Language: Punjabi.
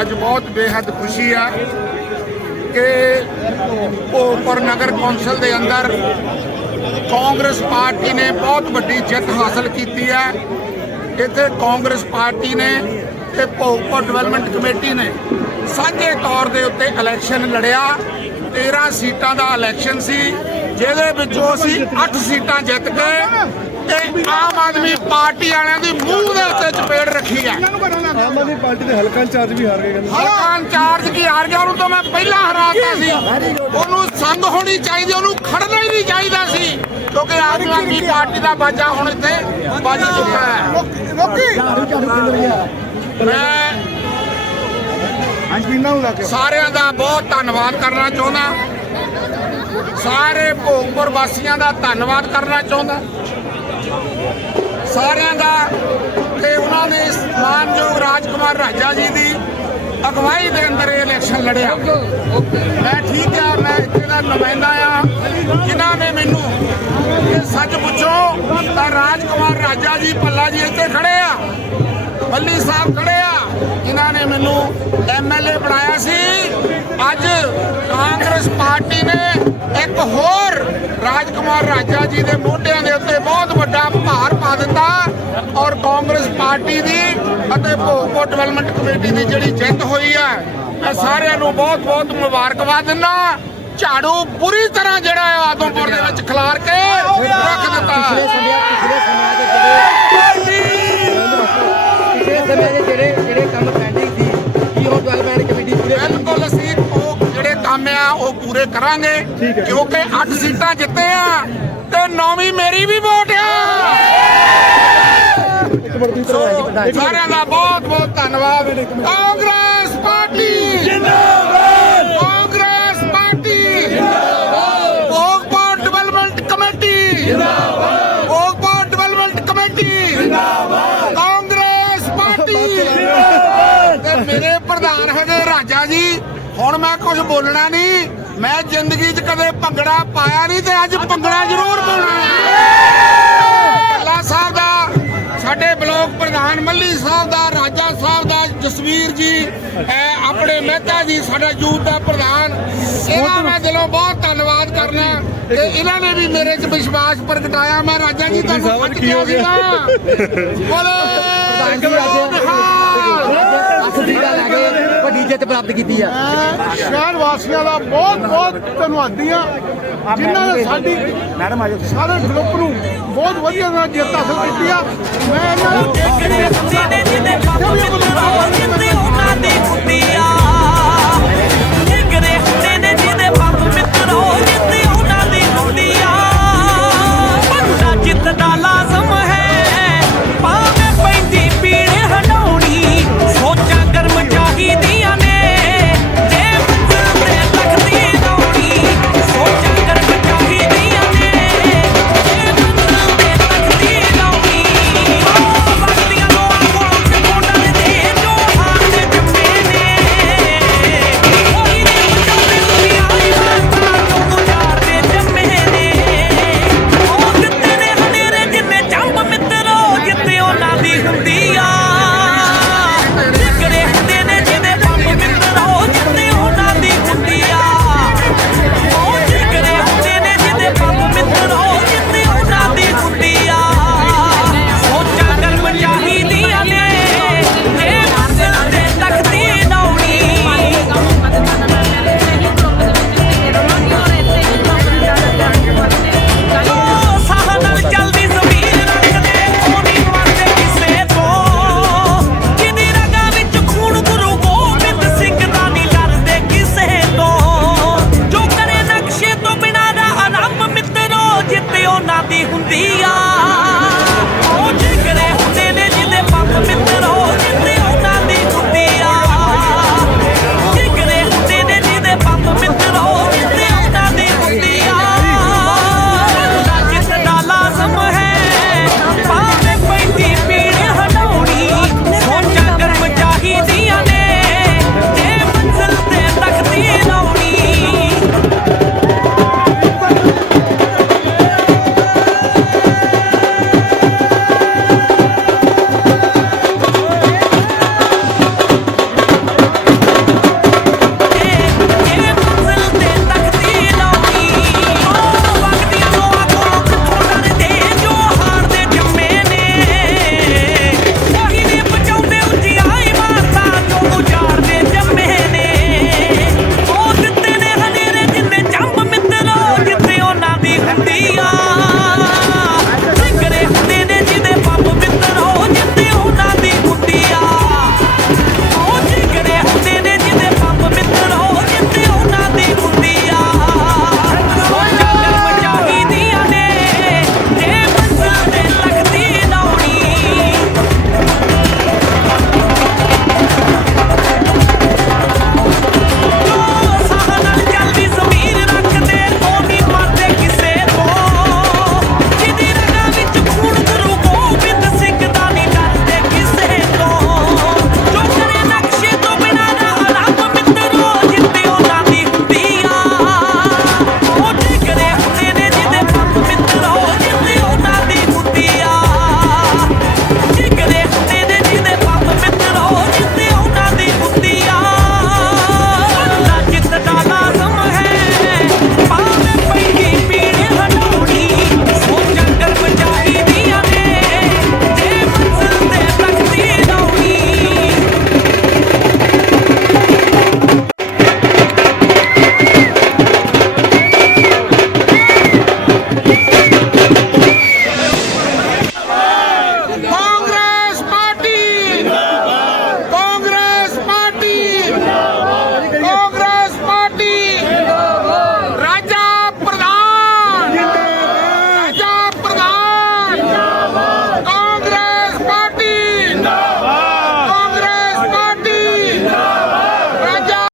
ਅੱਜ ਬਹੁਤ ਬੇਹੱਦ ਖੁਸ਼ੀ ਆ ਕਿ ਭੋਗਪੁਰ ਨਗਰ ਕੌਂਸਲ ਦੇ ਅੰਦਰ ਕਾਂਗਰਸ ਪਾਰਟੀ ਨੇ ਬਹੁਤ ਵੱਡੀ ਜਿੱਤ ਹਾਸਲ ਕੀਤੀ ਹੈ ਇੱਥੇ ਕਾਂਗਰਸ ਪਾਰਟੀ ਨੇ ਤੇ ਭੋਗਪੁਰ ਡਿਵੈਲਪਮੈਂਟ ਕਮੇਟੀ ਨੇ ਸਾਂਝੇ ਤੌਰ ਦੇ ਉੱਤੇ ਇਲੈਕਸ਼ਨ ਲੜਿਆ। 13 ਸੀਟਾਂ ਦਾ ਇਲੈਕਸ਼ਨ ਸੀ। ਜਿਹਦੇ ਵਿੱਚੋਂ ਅਸੀਂ 8 ਸੀਟਾਂ ਜਿੱਤ ਕੇ ਤੇ ਆਮ ਆਦਮੀ ਪਾਰਟੀ ਵਾਲਿਆਂ ਦੀ ਮੂੰਹ ਦੇ ਉੱਤੇ ਚਪੇੜ ਰੱਖੀ ਹੈ। ਆਮ ਆਦਮੀ ਪਾਰਟੀ ਦੇ ਹਲਕਾ ਇੰਚਾਰਜ ਵੀ ਹਾਰ ਗਏ ਹਲਕਾ ਇੰਚਾਰਜ ਕੀ ਹਾਰ ਗਿਆ? ਉਹਨੂੰ ਤਾਂ ਮੈਂ ਪਹਿਲਾਂ ਹਰਾਤਾ ਸੀ। ਉਹਨੂੰ ਸੰਗ ਹੋਣੀ ਚਾਹੀਦੀ ਉਹਨੂੰ ਖੜਨਾ ਹੀ ਨਹੀਂ ਚਾਹੀਦਾ ਸੀ। ਕਿਉਂਕਿ ਆਮ ਆਦਮੀ ਪਾਰਟੀ ਦਾ ਬਾਜਾ ਹੁਣ ਇੱਥੇ ਵੱਜ ਚੁੱਕਾ ਹੈ। ਮੈਂ ਸਾਰਿਆਂ ਦਾ ਬਹੁਤ ਧੰਨਵਾਦ ਕਰਨਾ ਚਾਹੁੰਦਾ। ਸਾਰੇ ਭੋਗਪੁਰ ਵਾਸੀਆਂ ਦਾ ਧੰਨਵਾਦ ਕਰਨਾ ਚਾਹੁੰਦਾ। ਸਾਰਿਆਂ ਦਾ ਤੇ ਉਹਨਾਂ ਨੇ ਮਾਨਯੋਗ ਰਾਜਕੁਮਾਰ ਰਾਜਾ ਜੀ ਦੀ ਅਗਵਾਈ ਦੇ ਅੰਦਰ ਇਹ ਇਲੈਕਸ਼ਨ ਲੜਿਆ। ਮੈਂ ਠੀਕ ਆ, ਮੈਂ ਇੱਥੇ ਦਾ ਨੁਮਾਇੰਦਾ ਆ। ਜਿਨ੍ਹਾਂ ਨੇ ਮੈਨੂੰ ਇਹ ਸੱਚ ਪੁੱਛੋ ਤਾਂ ਰਾਜਕੁਮਾਰ ਰਾਜਾ ਜੀ ਪੱਲਾ ਜੀ ਇੱਥੇ ਖੜੇ ਆ। ਮੱਲੀ ਸਾਹਿਬ ਖੜੇ ਆ ਜਿਨ੍ਹਾਂ ਨੇ ਮੈਨੂੰ ਐਮਐਲਏ ਬਣਾਇਆ ਸੀ। ਅੱਜ ਕਾਂਗਰਸ ਪਾਰਟੀ ਨੇ ਇੱਕ ਹੋਰ ਰਾਜਕੁਮਾਰ ਰਾਜਾ ਜੀ ਦੇ ਮੋਢਿਆਂ ਦੇ ਉੱਤੇ ਬਹੁਤ ਵੱਡਾ ਭਾਰ ਪਾ ਦਿੱਤਾ ਔਰ ਕਾਂਗਰਸ ਪਾਰਟੀ ਦੀ ਅਤੇ ਭੋਗਪੁਰ ਡਿਵੈਲਪਮੈਂਟ ਕਮੇਟੀ ਦੀ ਜਿਹੜੀ ਜਿੱਤ ਹੋਈ ਹੈ ਮੈਂ ਸਾਰਿਆਂ ਨੂੰ ਬਹੁਤ ਬਹੁਤ ਮੁਬਾਰਕਬਾਦ ਦਿੰਦਾ। ਝਾੜੂ ਪੂਰੀ ਤਰ੍ਹਾਂ ਜਿਹੜਾ ਹੈ ਆਦਮਪੁਰ ਦੇ ਵਿੱਚ ਖਿਲਾਰ ਕੇ ਰੱਖ ਦਿੱਤਾ। ਪਿਛਲੇ ਸਮਿਆਂ ਦੇ ਜਿਹੜੇ ਪੂਰੇ ਕਰਾਂਗੇ ਕਿਉਂਕਿ 8 ਸੀਟਾਂ ਜਿੱਤੇ ਆ ਤੇ ਨੌਵੀਂ ਮੇਰੀ ਵੀ ਵੋਟ ਆ। ਸਾਰਿਆਂ ਦਾ ਬਹੁਤ ਬਹੁਤ ਧੰਨਵਾਦ। ਕਾਂਗਰਸ ਪਾਰਟੀ। ਜਿੰਦਾਬਾਦ। ਕਾਂਗਰਸ ਪਾਰਟੀ। ਜਿੰਦਾਬਾਦ। Bhogpur development committee. ਜਿੰਦਾਬਾਦ। ਭੋਗਪੁਰ ਡਿਵੈਲਪਮੈਂਟ ਕਮੇਟੀ ਜਿੰਦਾਬਾਦ ਕਾਂਗਰਸ ਪਾਰਟੀ ਤੇ ਮੇਰੇ ਪ੍ਰਧਾਨ ਹੈਗੇ ਰਾਜਾ ਜੀ ਹੁਣ ਮੈਂ ਕੁਝ ਬੋਲਣਾ ਨਹੀਂ। ਮੈਂ ਜ਼ਿੰਦਗੀ 'ਚ ਕਦੇ ਭੰਗੜਾ ਪਾਇਆ ਨਹੀਂ ਤੇ ਅੱਜ ਭੰਗੜਾ ਜ਼ਰੂਰ ਪਾਉਣਾ ਹੈ। ਅੱਲਾ ਸਾਹਿਬ ਦਾ ਸਾਡੇ ਬਲਾਕ ਪ੍ਰਧਾਨ ਮੱਲੀ ਸਾਹਿਬ ਦਾ ਰਾਜਾ ਸਾਹਿਬ ਦਾ ਜਸਵੀਰ ਜੀ ਆਪਣੇ ਮਹਿਤਾ ਜੀ ਸਾਡਾ ਯੂਥ ਦਾ ਪ੍ਰਧਾਨ। ਇਹਨਾਂ ਮੈਂ ਦਿਲੋਂ ਬਹੁਤ ਧੰਨਵਾਦ ਕਰਨਾ ਕਿ ਇਹਨਾਂ ਨੇ ਵੀ ਮੇਰੇ 'ਚ ਵਿਸ਼ਵਾਸ ਪ੍ਰਗਟਾਇਆ। ਮੈਂ ਰਾਜਾ ਜੀ ਤੁਹਾਨੂੰ ਸੱਚ ਕਿਹਾ? ਸੀਗਾ ਬੋਲੇ! ਦੀ ਗੱਲ ਜਿੱਤ ਪ੍ਰਾਪਤ ਕੀਤੀ ਆ। ਮੈਂ ਸ਼ਹਿਰ ਵਾਸੀਆਂ ਦਾ ਬਹੁਤ ਬਹੁਤ ਧੰਨਵਾਦੀ ਆ ਜਿਨ੍ਹਾਂ ਨੇ ਸਾਡੀ ਮੈਡਮ ਆਜੋ ਸਾਰੇ ਗਰੁੱਪ ਨੂੰ ਬਹੁਤ ਵਧੀਆ ਨਾਲ ਜਿੱਤ ਹਾਸਲ ਕੀਤੀ ਆ। ਮੈਂ ਇਹਨਾਂ ਨੂੰ